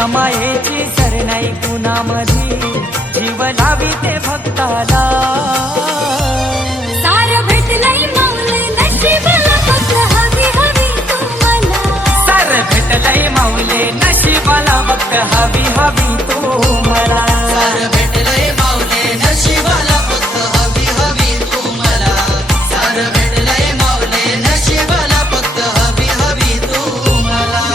तिच्या मायेची सर नाही कुणामधी, जीव लावी ते भक्ताला. सार भेटलंय माऊली नशिबाला, फक्त हवी हवी तू मला. सार भेटलंय माऊले नशिबाला, फक्त हवी हवी तू मला. सार भेटलंय माऊले नशिबाला, फक्त हवी हवी तू मला. सार भेटलंय माऊले नशिबाला, फक्त हवी हवी तू मला.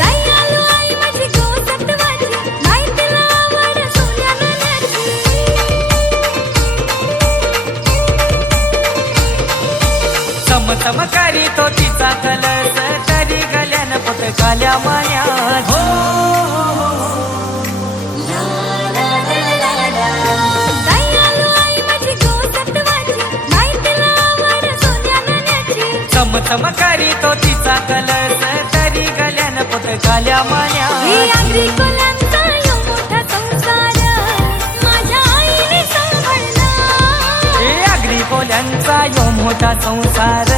दयाळू आई माझी गोसत्वाची, नाही तिला आवड सोन्या नाण्याची. चमचमकारी तो तिचा कलस, तरी गल्यान पटकाल्या मान्यात. दयाळू आई माझी गोसत्वाची, नाही तिला आवड सोन्या नाण्याची. चमचमकारी तो तिचा कलस, तरी गल्यान पटकाल्या ही मान्यात. आगरी कोल्यांचा यो मोठा संसार, माझ्या आईने सांभाळला. हे आगरी कोल्यांचा यो मोठा संसार,